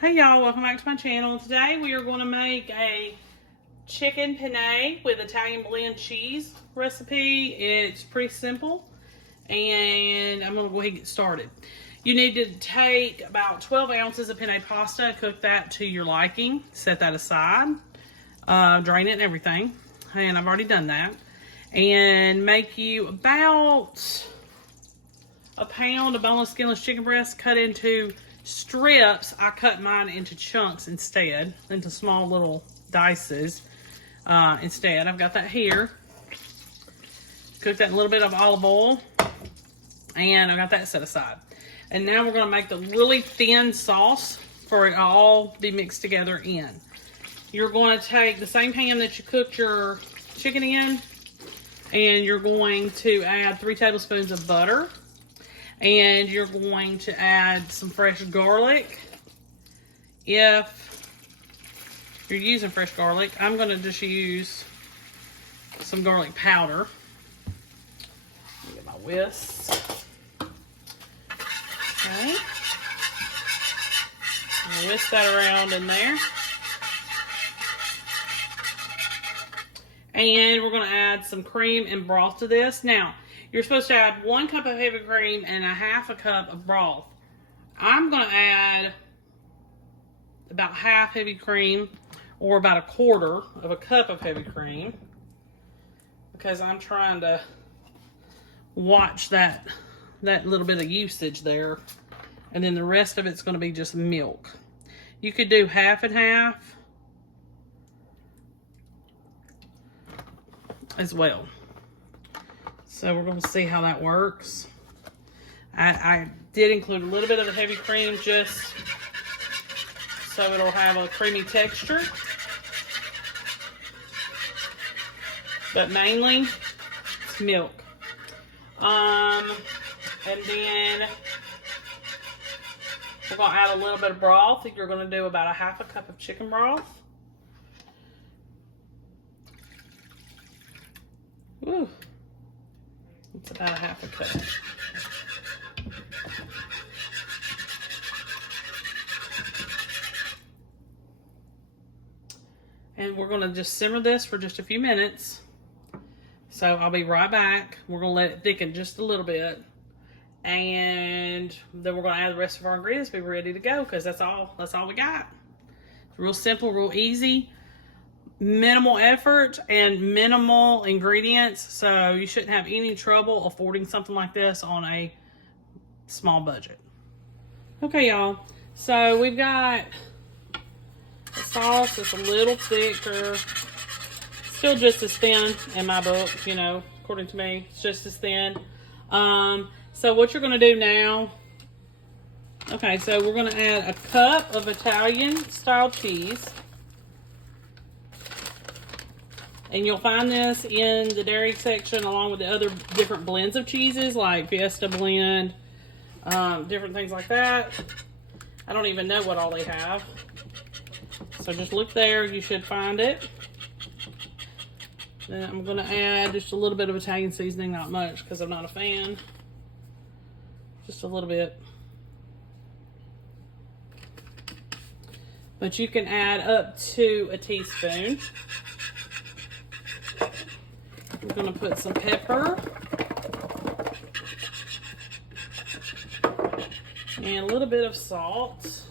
Hey y'all, welcome back to my channel. Today we are going to make a chicken penne with Italian blend cheese recipe. It's pretty simple and I'm going to go ahead and get started. You need to take about 12 ounces of penne pasta, cook that to your liking, set that aside, drain it and everything, and I've already done that. And make you about a pound of boneless, skinless chicken breast cut into strips. I cut mine into chunks instead, into small little dices instead. I've got that here. Cook that in a little bit of olive oil, and I got that set aside. And now we're going to make the really thin sauce for it all be mixed together in. You're going to take the same pan that you cooked your chicken in, and you're going to add 3 tablespoons of butter. And you're going to add some fresh garlic. If you're using fresh garlic, I'm going to just use some garlic powder. Let me get my whisk. Okay. I'll whisk that around in there. And we're going to add some cream and broth to this. Now, you're supposed to add 1 cup of heavy cream and 1/2 cup of broth. I'm going to add about half heavy cream, or about 1/4 cup of heavy cream, because I'm trying to watch that little bit of usage there. And then the rest of it's going to be just milk. You could do half and half as well. So we're going to see how that works. I did include a little bit of the heavy cream just so it'll have a creamy texture. But mainly, it's milk. And then we're going to add a little bit of broth. You're going to do about 1/2 cup of chicken broth. Ooh. It's about 1/2 cup. And we're going to just simmer this for just a few minutes. So I'll be right back. We're going to let it thicken just a little bit. And then we're going to add the rest of our ingredients. Be ready to go, because that's all we got. It's real simple, real easy. Minimal effort and minimal ingredients, so you shouldn't have any trouble affording something like this on a small budget. Okay, y'all, so we've got the sauce that's a little thicker, still just as thin in my book, you know, according to me, it's just as thin. So what you're going to do now, okay, so we're going to add 1 cup of Italian style cheese. And you'll find this in the dairy section along with the other different blends of cheeses like Fiesta blend, different things like that. I don't even know what all they have. So just look there, you should find it. Then I'm going to add just a little bit of Italian seasoning, not much because I'm not a fan. Just a little bit. But you can add up to a teaspoon. We're going to put some pepper and a little bit of salt.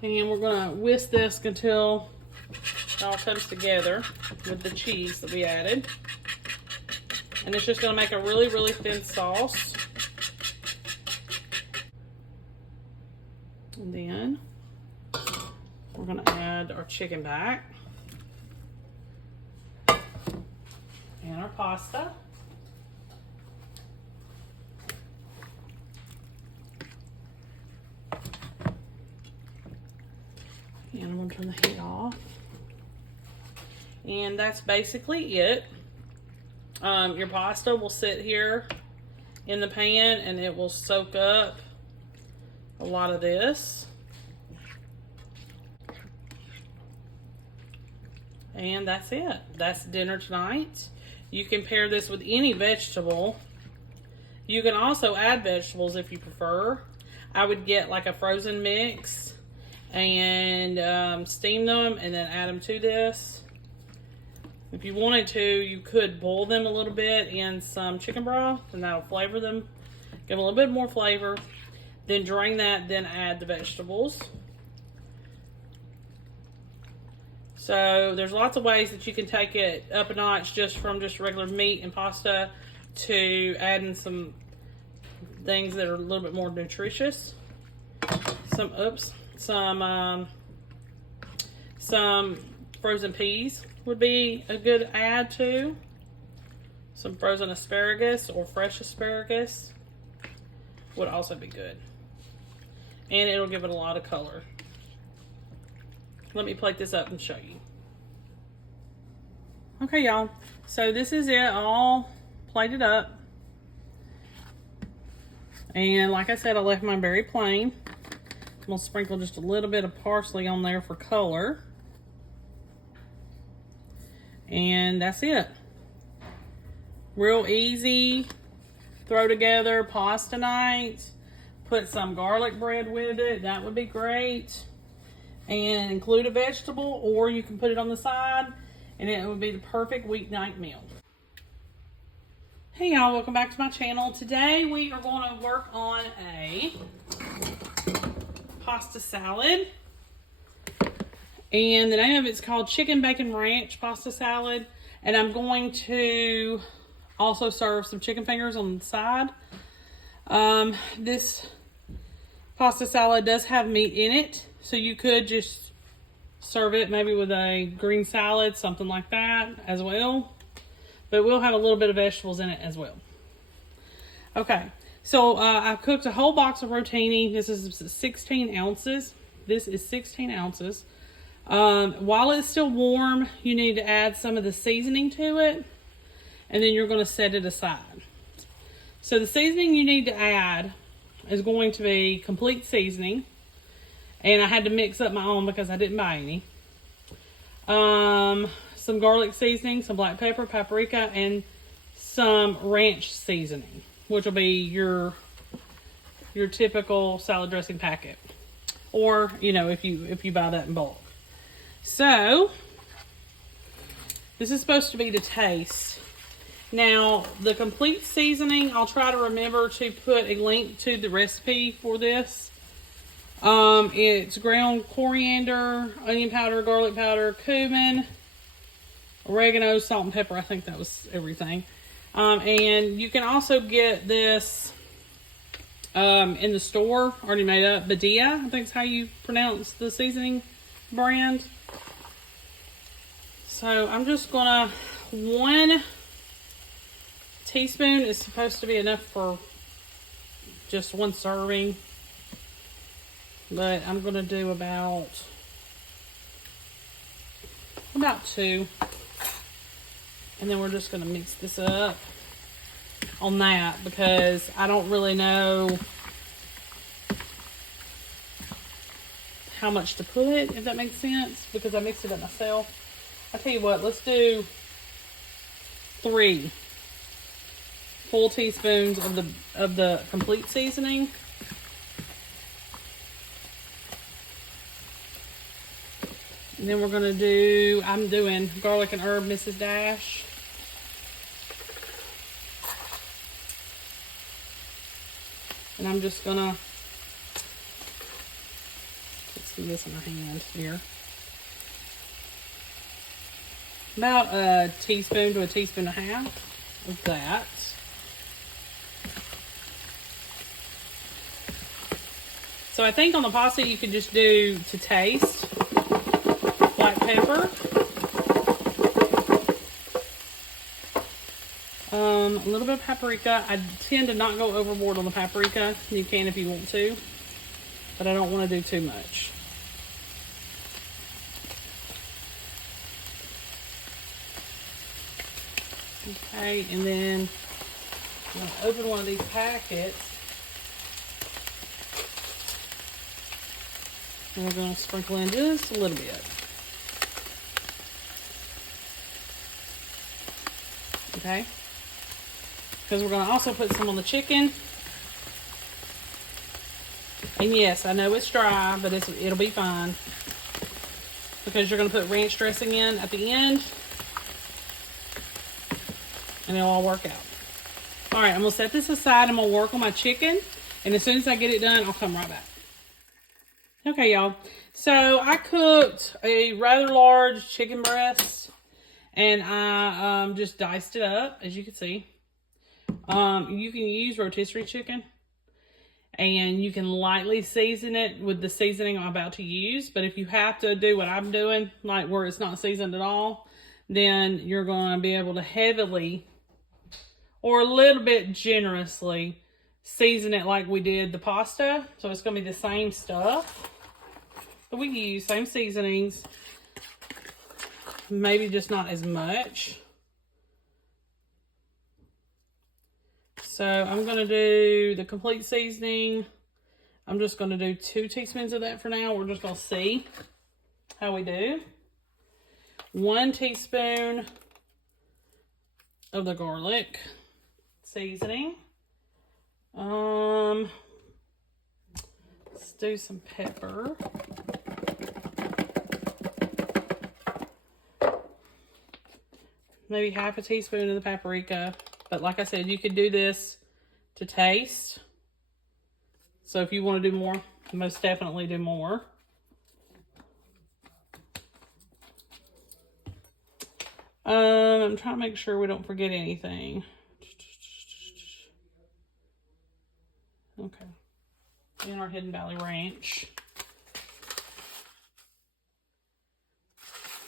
And we're going to whisk this until it all comes together with the cheese that we added. And it's just going to make a really, really thin sauce. And then we're going to add our chicken back and our pasta. And I'm going to turn the heat off. And that's basically it. Your pasta will sit here in the pan and it will soak up a lot of this. And that's it. That's dinner tonight. You can pair this with any vegetable. You can also add vegetables if you prefer. I would get like a frozen mix and steam them and then add them to this. If you wanted to, you could boil them a little bit in some chicken broth, and that'll flavor them, give them a little bit more flavor. Then drain that, then add the vegetables. So there's lots of ways that you can take it up a notch just from just regular meat and pasta to adding some things that are a little bit more nutritious. Some frozen peas would be a good add too. Some frozen asparagus or fresh asparagus would also be good. And it'll give it a lot of color. Let me plate this up and show you. Okay, y'all. So this is it all plated up. And like I said, I left mine very plain. I'm going to sprinkle just a little bit of parsley on there for color. And that's it. Real easy. Throw together pasta night. Put some garlic bread with it. That would be great. And include a vegetable, or you can put it on the side, and it would be the perfect weeknight meal. Hey y'all, welcome back to my channel. Today we are going to work on a pasta salad. And the name of it's called Chicken Bacon Ranch Pasta Salad. And I'm going to also serve some chicken fingers on the side. This pasta salad does have meat in it, so you could just serve it maybe with a green salad, something like that as well. But we'll have a little bit of vegetables in it as well. Okay, so I've cooked a whole box of rotini. This is 16 ounces. This is 16 ounces. While it's still warm, you need to add some of the seasoning to it, and then you're going to set it aside. So the seasoning you need to add is going to be complete seasoning, and I had to mix up my own because I didn't buy any. Some garlic seasoning, some black pepper, paprika, and some ranch seasoning, which will be your typical salad dressing packet, or if you buy that in bulk. So this is supposed to be to taste. Now, the complete seasoning, I'll try to remember to put a link to the recipe for this. It's ground coriander, onion powder, garlic powder, cumin, oregano, salt and pepper. I think that was everything. And you can also get this in the store, already made up. Badia, I think is how you pronounce the seasoning brand. So I'm just gonna, 1 teaspoon is supposed to be enough for just 1 serving, but I'm gonna do about 2, and then we're just gonna mix this up on that because I don't really know how much to put, if that makes sense, because I mixed it up myself. I'll tell you what, let's do 3 full teaspoons of the complete seasoning. And then we're gonna do, I'm doing garlic and herb Mrs. Dash. And I'm just gonna, let's do this in my hand here. About a teaspoon to a teaspoon and a half of that. So I think on the pasta you could just do to taste. Black pepper. A little bit of paprika. I tend to not go overboard on the paprika. You can if you want to, but I don't want to do too much. Okay, and then I'm going to open one of these packets. And we're going to sprinkle in just a little bit. okay? Because we're going to also put some on the chicken. And yes, I know it's dry, but it'll be fine. Because you're going to put ranch dressing in at the end. And it'll all work out. Alright, I'm going to set this aside. I'm going to work on my chicken. And as soon as I get it done, I'll come right back. Okay, y'all. So I cooked a rather large chicken breast. And I just diced it up, as you can see. You can use rotisserie chicken. And you can lightly season it with the seasoning I'm about to use. But if you have to do what I'm doing, like where it's not seasoned at all, then you're going to be able to heavily or a little bit generously season it like we did the pasta. So it's going to be the same stuff that we use, same seasonings. Maybe just not as much. So I'm going to do the complete seasoning. I'm just going to do 2 teaspoons of that for now. We're just going to see how we do. 1 teaspoon of the garlic seasoning. Let's do some pepper. Maybe half a teaspoon of the paprika. But like I said, you could do this to taste. So if you want to do more, most definitely do more. I'm trying to make sure we don't forget anything. Okay. In our Hidden Valley Ranch.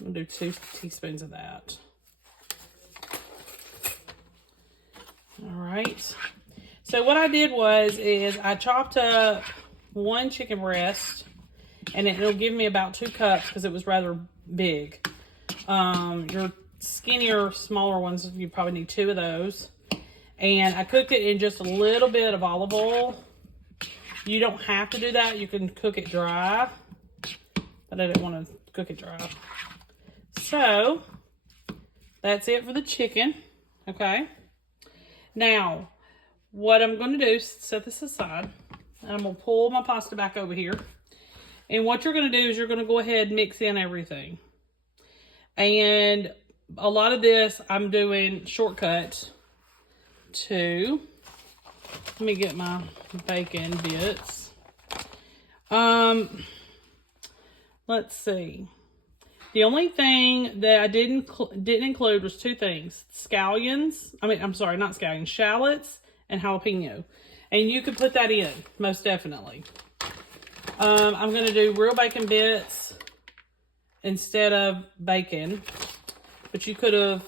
I'm going to do 2 teaspoons of that. All right. So what I did is I chopped up 1 chicken breast, and it'll give me about 2 cups because it was rather big. Your skinnier, smaller ones, you probably need 2 of those. And I cooked it in just a little bit of olive oil. You don't have to do that. You can cook it dry, but I didn't want to cook it dry. So that's it for the chicken. Okay. Now, what I'm going to do is set this aside. I'm going to pull my pasta back over here. And what you're going to do is you're going to go ahead and mix in everything. And a lot of this I'm doing shortcut to, let me get my bacon bits. Let's see. The only thing that I didn't include was 2 things. Shallots and jalapeno. And you could put that in, most definitely. I'm going to do real bacon bits instead of bacon. But you could have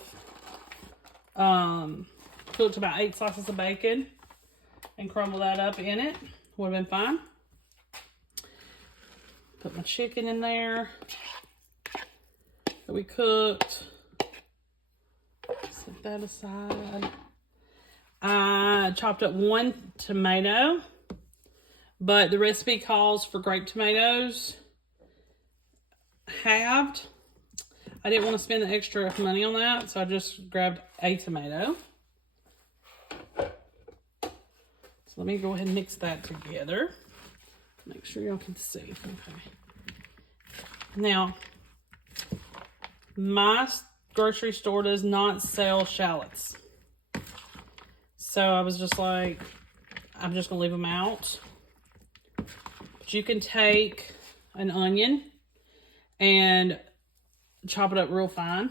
cooked about 8 slices of bacon and crumble that up in it. Would have been fine. Put my chicken in there that we cooked. Set that aside. I chopped up 1 tomato, but the recipe calls for grape tomatoes halved. I didn't want to spend the extra money on that, so I just grabbed a tomato. So let me go ahead and mix that together. Make sure y'all can see. Okay. Now, my grocery store does not sell shallots. So I was just like, I'm just going to leave them out. But you can take an onion and chop it up real fine.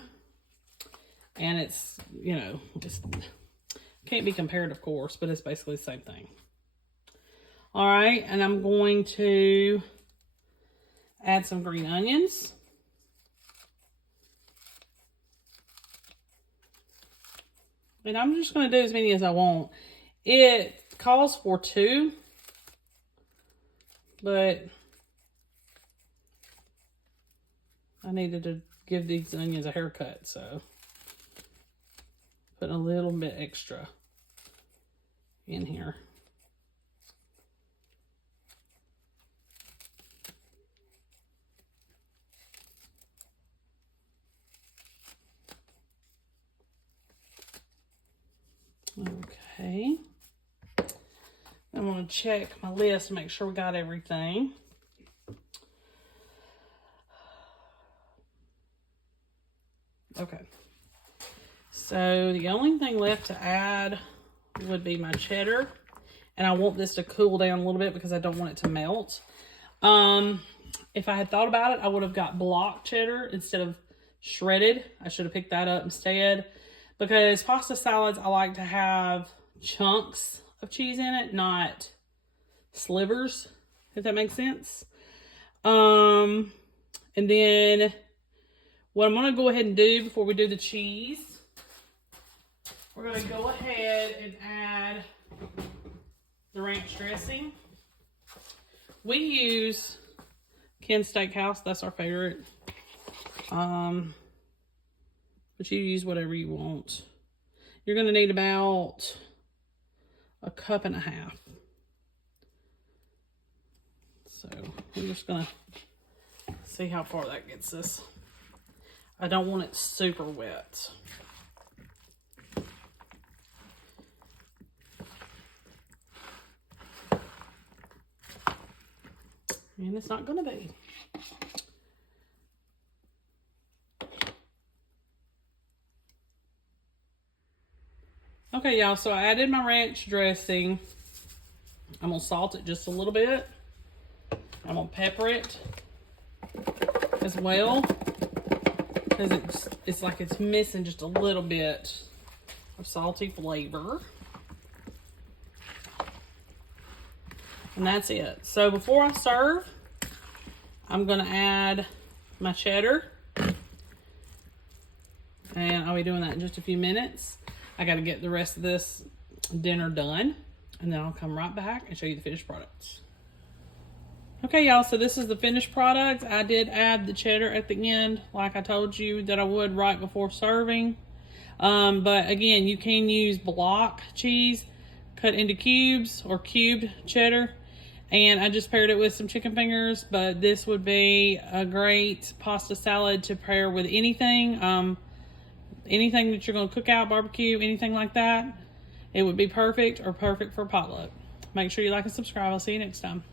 And it's, you know, it's can't be compared, of course, but it's basically the same thing. All right, and I'm going to add some green onions. And I'm just going to do as many as I want. It calls for 2, but I needed to give these onions a haircut, so put a little bit extra in here. I'm going to check my list to make sure we got everything. Okay. So the only thing left to add would be my cheddar. And I want this to cool down a little bit because I don't want it to melt. If I had thought about it, I would have got block cheddar instead of shredded. I should have picked that up instead. Because pasta salads, I like to have chunks of cheese in it, not slivers, if that makes sense. And then what I'm going to go ahead and do before we do the cheese, we're going to go ahead and add the ranch dressing. We use Ken's Steakhouse. That's our favorite. But you use whatever you want. You're going to need about a cup and a half. So we're just going to see how far that gets us. I don't want it super wet. And it's not going to be. Okay, y'all, so I added my ranch dressing. I'm going to salt it just a little bit. I'm going to pepper it as well, because it's like it's missing just a little bit of salty flavor. And that's it. So before I serve, I'm going to add my cheddar. And I'll be doing that in just a few minutes. I got to get the rest of this dinner done. And then I'll come right back and show you the finished products. Okay, y'all, so this is the finished product. I did add the cheddar at the end, like I told you that I would right before serving. But again, you can use block cheese cut into cubes or cubed cheddar. And I just paired it with some chicken fingers, but this would be a great pasta salad to pair with anything. Anything that you're going to cook out, barbecue, anything like that. It would be perfect or perfect for potluck. Make sure you like and subscribe. I'll see you next time.